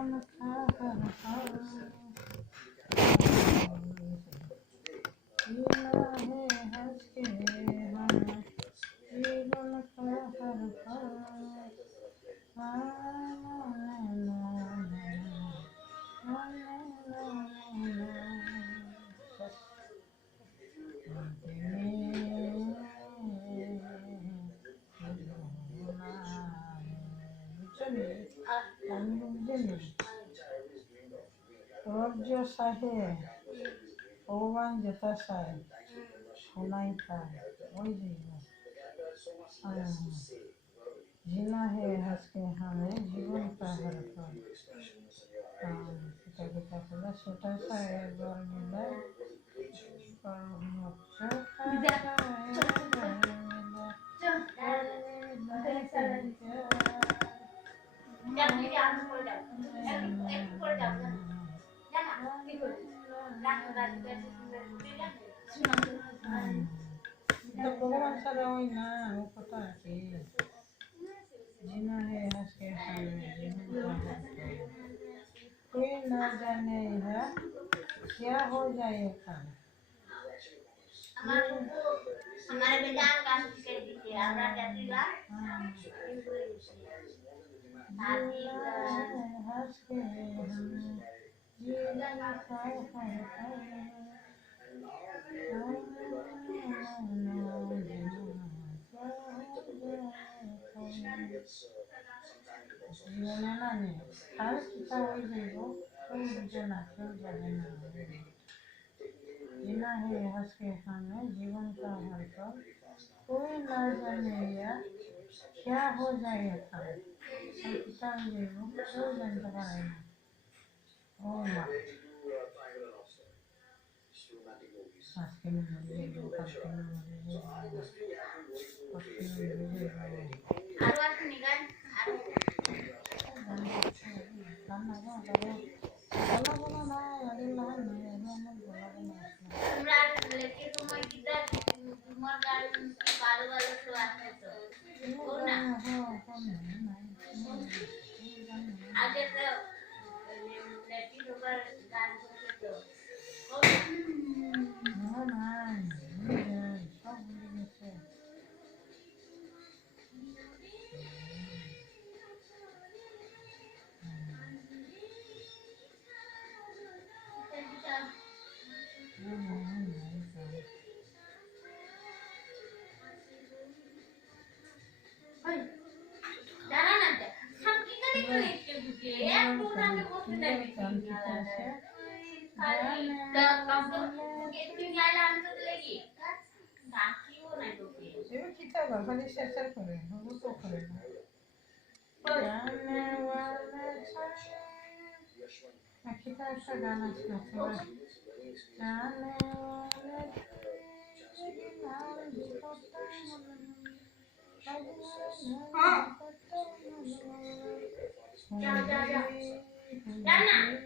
का हर हर जीना है हंस के हमें जीवन का हर पल Roger Sahe, Owan Jatasai, Onaita, Oji, जीना है हंस के हमें जीवन का हर पल पिता पिता खुदा छोटा सा है गौर मिला भगवान सारा वही ना वो पता है कि जीना है हंस के हमें जीवन का हर पल कोई न जाने यह क्या हो जाएगा हमारे बेजान का कर दीजिए हमरा जाती ला हंस के हमें जीवन का हर पल जीवना नाही हर किता होई जाइबो कोई बुझना चल जाने ना जीना है हंस के हमें जीवन का हर पल कोई ना जाने या क्या हो जाएगा हर किता होई जाइबो कोई जानता पाए ना ओ माँ हंस के में मर जाइबो हंस के में मर जाइबो हंस के में मर जाइबो आवाज निकाल हमरा लेके तुम्हारे किधर तुम्हार गाल बाल वाले से आते तो हो ना आगे तो लेके ऊपर गाल से तो हो जाना ना हम की करें तो इसके बुके एक प्रोग्राम में बहुत नहीं दिखा तो कब कितनी ज्यादा आंसर लेगी बाकी वो नहीं तो ये किताब है खाली शेयर करें वो तो करेगा जाने वाले किताब का गाना सुना जाने वाले जा जाना